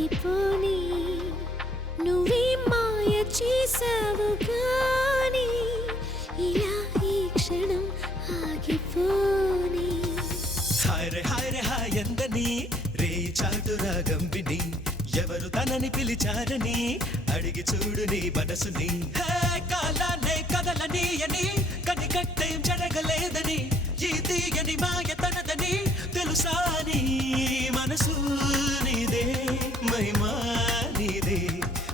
ఆగిపోని నువ్వే మాయ చేసావు గాని ఇలా ఈ క్షణం ఆగిపోని హాయ్ హాయ్ ఎందని రే చాటు రాగం విని ఎవరు తనని పిలిచారని అడిగి చూడు నీ మనసుని కాలానే కదలని అని కనికట్టేం జరగలేదని ఈ తీయని మాయ తనదని తెలుసా నీ మనసు నీదే మహిమా నీదే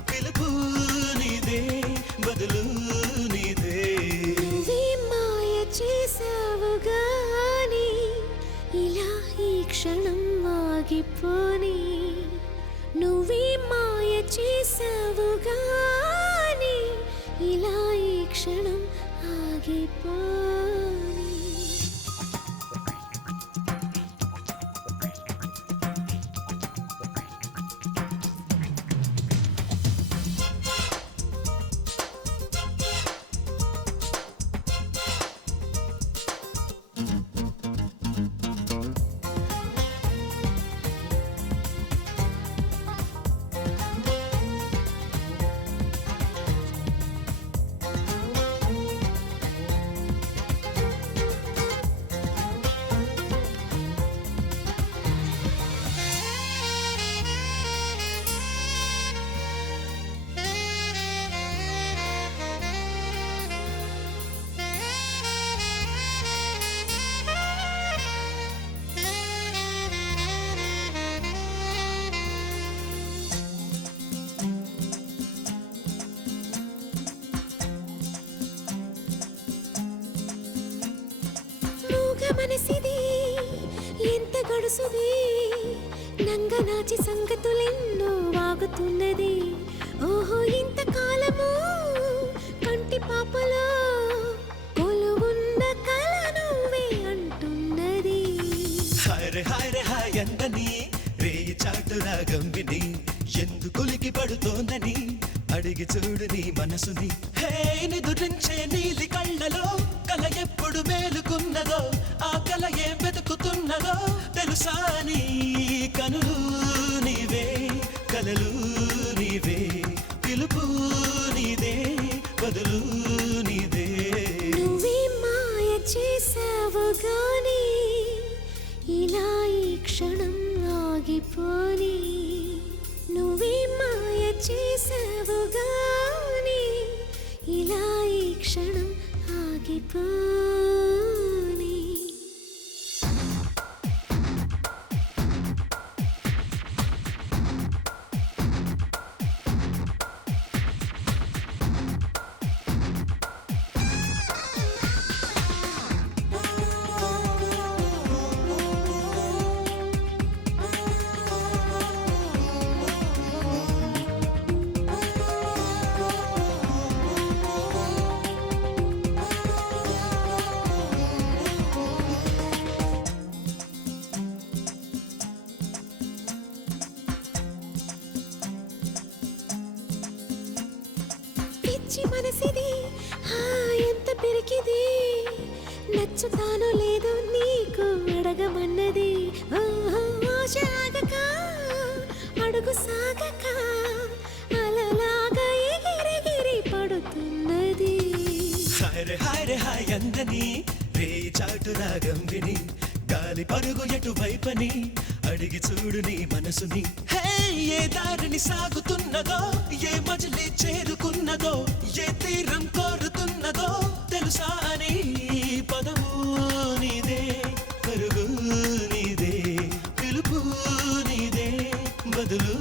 పిలుపు నీదే బదులు నీదే నువ్వే మాయ చేసావు గాని ఇలా ఈ క్షణం ఆగిపోని నువ్వే మాయ చేసావు గాని ఇలా ఈ క్షణం ఆగిపోని మనసిది ఎంత గడుసుది నంగనాచి సంగతులెన్నో వాగుతున్నది ఓహో ఇంతకాలము కంటి పాపలో కొలువున్న కల నువ్వే అంటున్నది హాయ్ ఎందని రే చాటు రాగం విని ఎందుకొలికి పడుతోందని అడిగి చూడు నీ మనసుని నిదురించే నీలి కళ్ళలో కల ఎప్పుడు మేలుకున్నదో ఆ కల ఏం వెతుకుతున్నదో తెలుసా నీ కనులు నీవే కలలు నీవే పిలుపు నీదే బదులు నీదే నువ్వే మాయ చేసావు గాని ఇలా ఈ క్షణం ఆగిపోని నువ్వే మాయ చేసావు గాని ఇలా ఈ క్షణం ఆగిపోని మనసిది ఎంత పెరికిది నచ్చుతానో లేదో నీకు అడగమన్నది ఆశ ఆగక అడుగు సాగక అలలాగా ఎగిరెగిరి పడుతున్నది హాయ్ అందని రే చాటు రాగం విని గాలి పరుగు ఎటువైపని అడిగి చూడు నీ మనసుని ఏ దారిని సాగుతున్నదో ఏ మజిలీ చేరుకున్నదో ఏ తీరం కోరుతున్నదో తెలుసా నీ పదము నీదే పరుగు నీదే పిలుపు నీదే బదులు